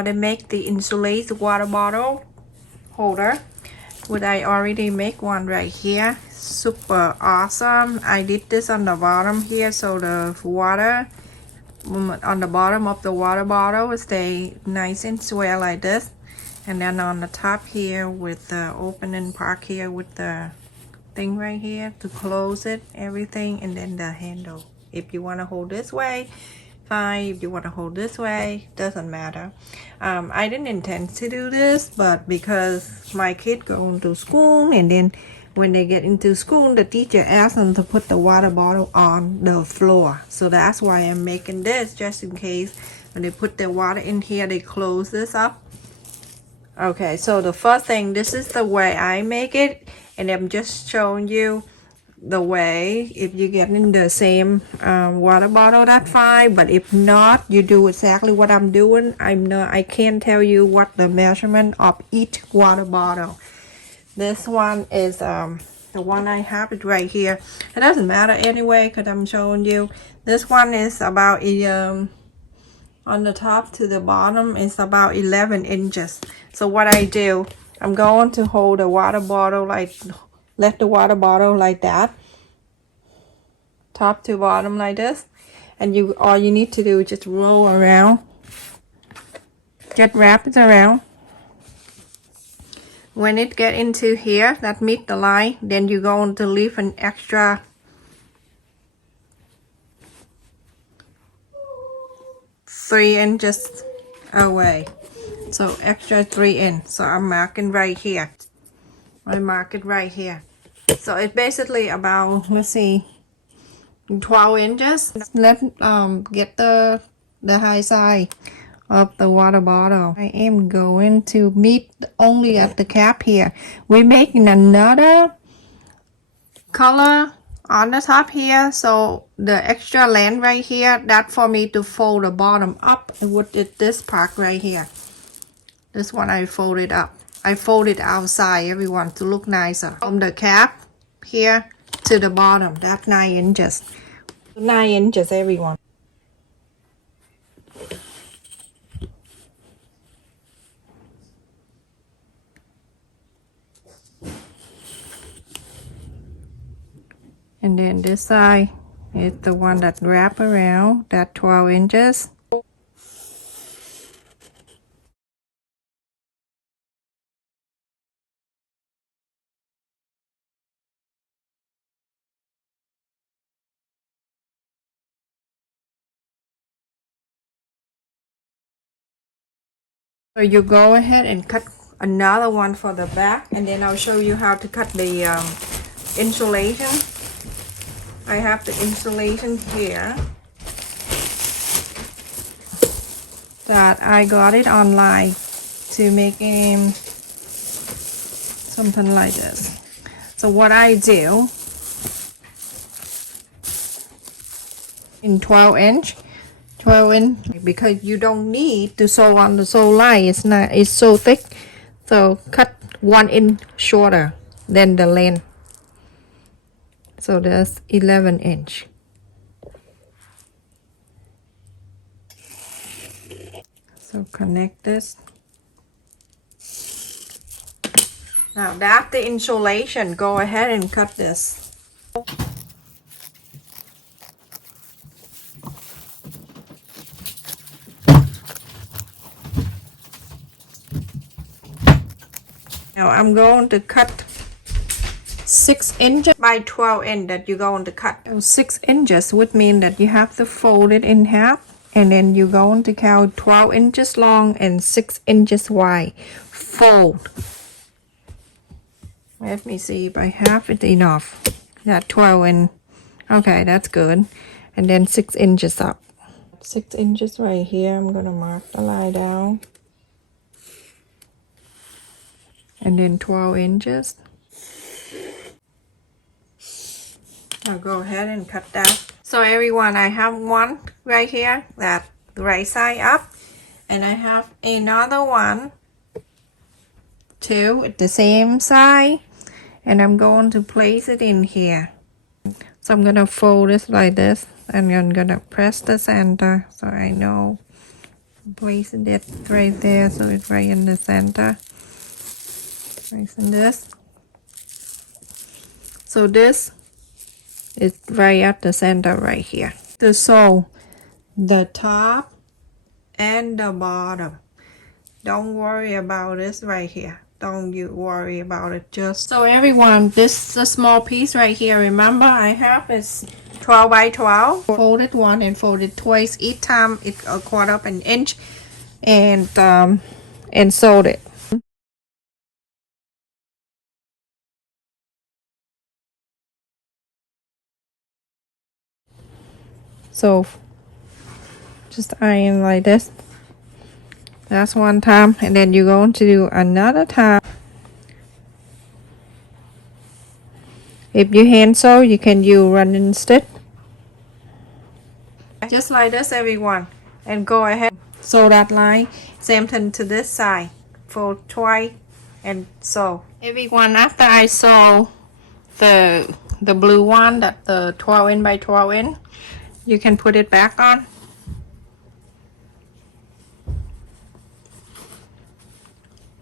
how to make the insulated water bottle holder, which I already make one right here. Super awesome. I did this on the bottom here so the water on the bottom of the water bottle will stay nice and swell like this, and then on the top here with the opening part here with the thing right here to close it, everything, and then the handle. If you want to hold this way, fine. If you want to hold this way, doesn't matter. I didn't intend to do this, but because my kid going to school, and then when they get into school, the teacher asked them to put the water bottle on the floor, so that's why I'm making this, just in case when they put their water in here, they close this up. Okay, so the first thing, this is the way I make it, and I'm just showing you the way. If you get in the same water bottle, that's fine, but if not, you do exactly what I'm doing. I can't tell you what the measurement of each water bottle. This one is the one I have it right here. It doesn't matter anyway because I'm showing you. This one is about on the top to the bottom is about 11 inches. So what I do, I'm going to hold the water bottle like, let the water bottle like that, top to bottom like this, and you all you need to do is just roll around, just wrap it around. When it get into here that meet the line, then you're going to leave an extra 3 inches away, so extra 3 in. So I'm marking right here. I mark it right here. So it's basically about, let's see, 12 inches. Let's get the high side of the water bottle. I am going to meet only at the cap here. We're making another color on the top here, so the extra length right here, that for me to fold the bottom up with this part right here. This one I folded up. I folded outside, everyone, to look nicer. From the cap here to the bottom, that's 9 inches. 9 inches, everyone. And then this side is the one that wrap around, that 12 inches. So you go ahead and cut another one for the back, and then I'll show you how to cut the insulation. I have the insulation here that I got it online to make something like this. So what I do in 12 inch, because you don't need to sew on the sew line. It's so thick, so cut 1 inch shorter than the length. So that's 11 inch. So connect this. Now that's the insulation. Go ahead and cut this. Now I'm going to cut 6 inches by 12 inch that you're going to cut. 6 inches would mean that you have to fold it in half, and then you're going to count 12 inches long and 6 inches wide. Fold. Let me see if I have it enough. That 12 inch. Okay, that's good. And then 6 inches up. 6 inches right here. I'm gonna mark the line down. And then 12 inches. I'll go ahead and cut that. So everyone, I have one right here, that right side up, and I have another one too at the same side, and I'm going to place it in here. So I'm gonna fold this like this, and I'm gonna press the center so I know Place it right there so it's right in the center. Placing this. So this is right at the center right here. The sole, the top and the bottom. Don't worry about this right here. Don't you worry about it. Just so everyone, this is a small piece right here. Remember, I have is 12 by 12. Folded one and folded twice. Each time it's a quarter of an inch, and sewed it. So just iron like this. That's one time, and then you're going to do another time. If you hand sew, you can use running stitch. Just like this, everyone, and go ahead sew that line. Same thing to this side. Fold twice and sew. Everyone, after I sew the blue one, that the 12 in by 12 in, you can put it back on.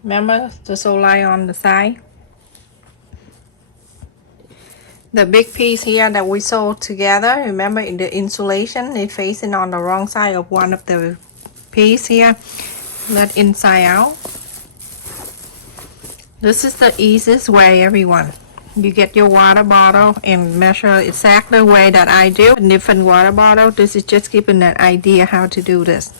Remember the sew line on the side. The big piece here that we sewed together, remember in the insulation, it's facing on the wrong side of one of the piece here. Let inside out. This is the easiest way, everyone. You get your water bottle and measure exactly the way that I do. A different water bottle. This is just giving an idea how to do this.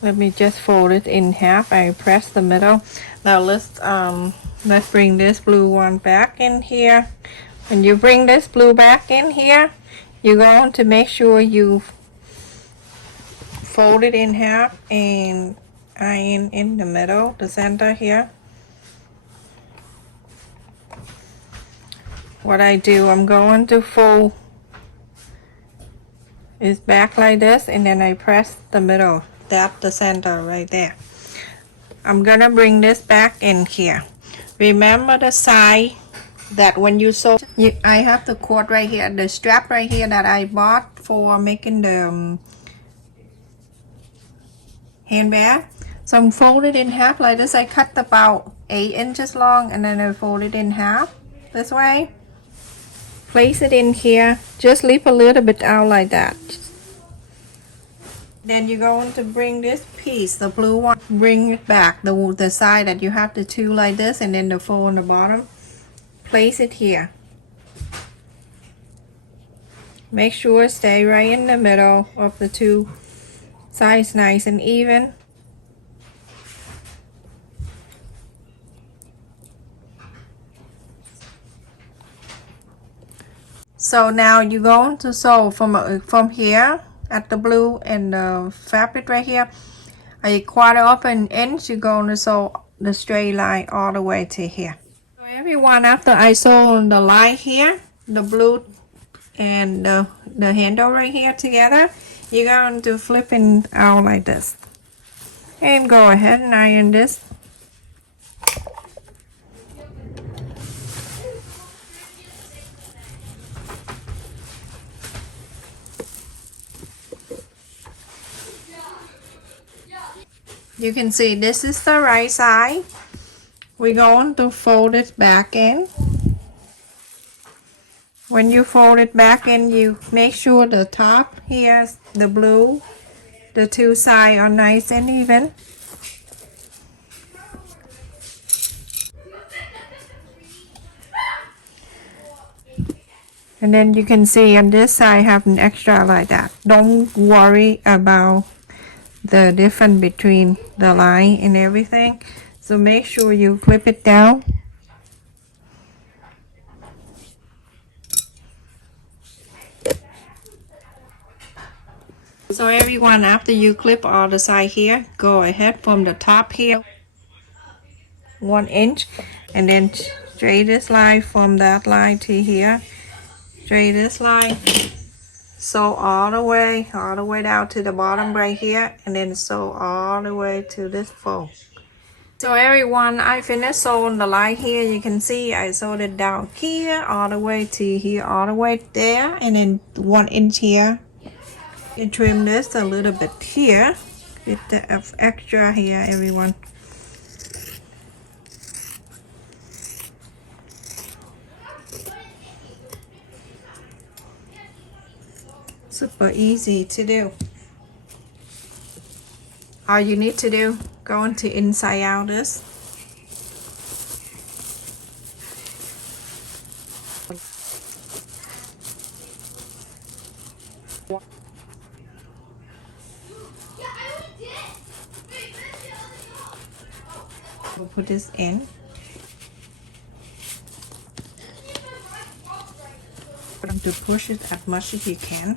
Let me just fold it in half. I press the middle. Now let's bring this blue one back in here. When you bring this blue back in here, you're going to make sure you fold it in half and iron in the middle, the center here. What I do, I'm going to fold it back like this, and then I press the middle. Tap the center right there. I'm gonna bring this back in here. Remember the side that when you sew, I have the cord right here, the strap right here that I bought for making the handbag. So I'm folded in half like this. I cut about 8 inches long, and then I fold it in half this way. Place it in here. Just leave a little bit out like that. Then you're going to bring this piece, the blue one, bring it back, the side that you have the two like this, and then the fold on the bottom. Place it here. Make sure it stay right in the middle of the two sides, nice and even. So now you're going to sew from here at the blue and the fabric right here, a quarter of an inch. You're going to sew the straight line all the way to here. So everyone, after I sew the line here, the blue and the handle right here together, you're going to flip it out like this, and go ahead and iron this. You can see this is the right side. We're going to fold it back in. When you fold it back in, you make sure the top here, the blue, the two sides are nice and even. And then you can see on this side have an extra like that. Don't worry about the difference between the line and everything. So make sure you clip it down. So everyone, after you clip all the side here, go ahead from the top here 1 inch, and then straight this line from that line to here. Straight this line. Sew all the way down to the bottom right here, and then sew all the way to this fold. So everyone, I finished sewing the line here. You can see I sewed it down here all the way to here, all the way there, and then 1 inch here. You trim this a little bit here, get the extra here, everyone. Super easy to do. All you need to do, go into inside out this. We'll put this in. To push it as much as you can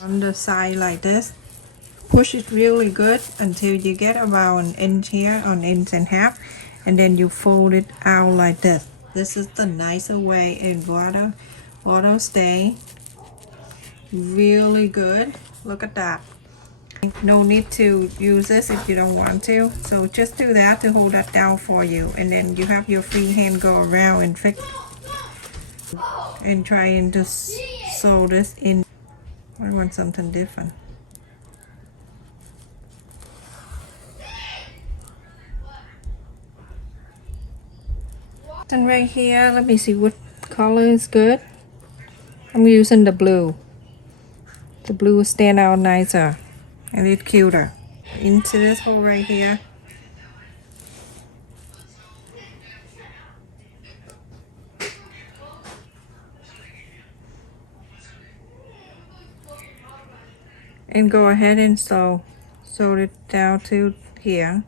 on the side like this. Push it really good until you get about 1 inch here, 1.5 inches, and then you fold it out like this. This is the nicer way, and water stay really good. Look at that. No need to use this if you don't want to, so just do that to hold that down for you, and then you have your free hand go around and fix and try and just sew this in. I want something different. And right here, let me see what color is good. I'm using the blue. The blue will stand out nicer and it's cuter. Into this hole right here. And go ahead and sew it down to here.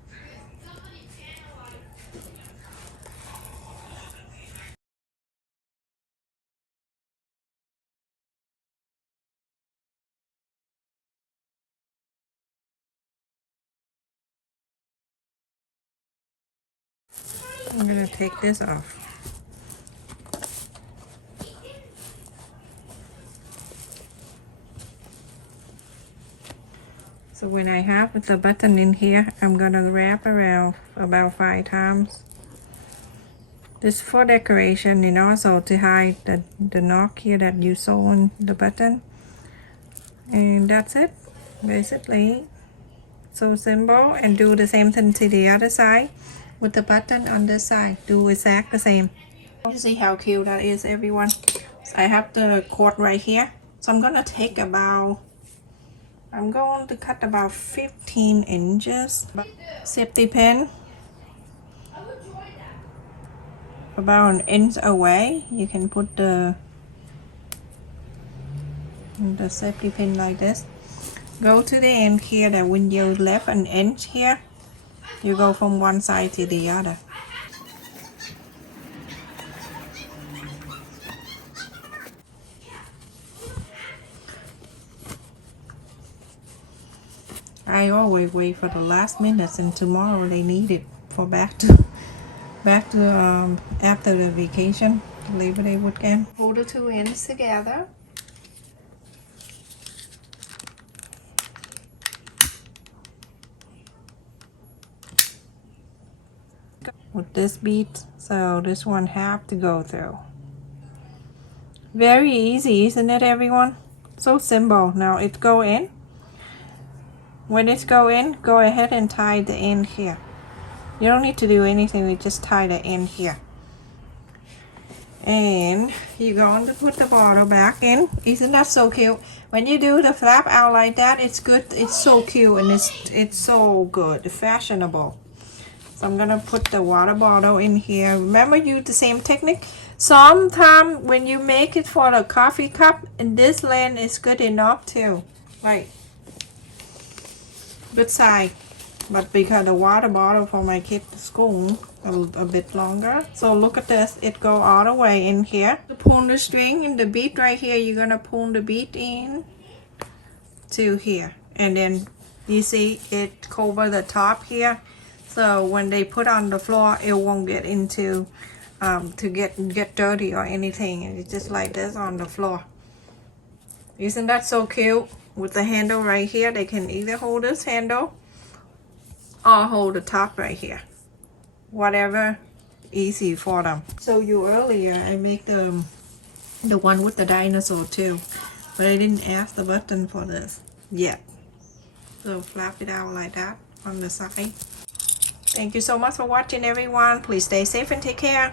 I'm gonna take this off. So when I have the button in here, I'm gonna wrap around about 5 times. This for decoration and also to hide the knock here that you sew on the button. And that's it, basically. So simple, and do the same thing to the other side with the button on this side. Do exactly the same. You see how cute that is, everyone. So I have the cord right here, so I'm gonna take about, I'm going to cut about 15 inches. Safety pin about 1 inch away. You can put the safety pin like this. Go to the end here, that when you left 1 inch here, you go from one side to the other. I always wait for the last minutes, and tomorrow they need it for back to after the vacation, Labor Day weekend. Hold the 2 ends together. With this bead, so this one have to go through. Very easy, isn't it, everyone? So simple. Now it go in. When it's go in, go ahead and tie the end here. You don't need to do anything, we just tie the end here. And you're going to put the bottle back in. Isn't that so cute? When you do the flap out like that, it's good. It's so cute, and it's so good, fashionable. So I'm gonna put the water bottle in here. Remember, use the same technique. Sometimes when you make it for the coffee cup, and this length is good enough too. Right. Good side. But because the water bottle for my kids' school a bit longer. So look at this. It go all the way in here. To pull the string in the bead right here, you're gonna pull the bead in to here. And then you see it cover the top here. So when they put on the floor, it won't get into to get dirty or anything. It's just like this on the floor. Isn't that so cute? With the handle right here, they can either hold this handle or hold the top right here. whatever easy for them. So you earlier I make the one with the dinosaur too, but I didn't add the button for this yet. So flap it out like that on the side. Thank you so much for watching, everyone. Please stay safe and take care.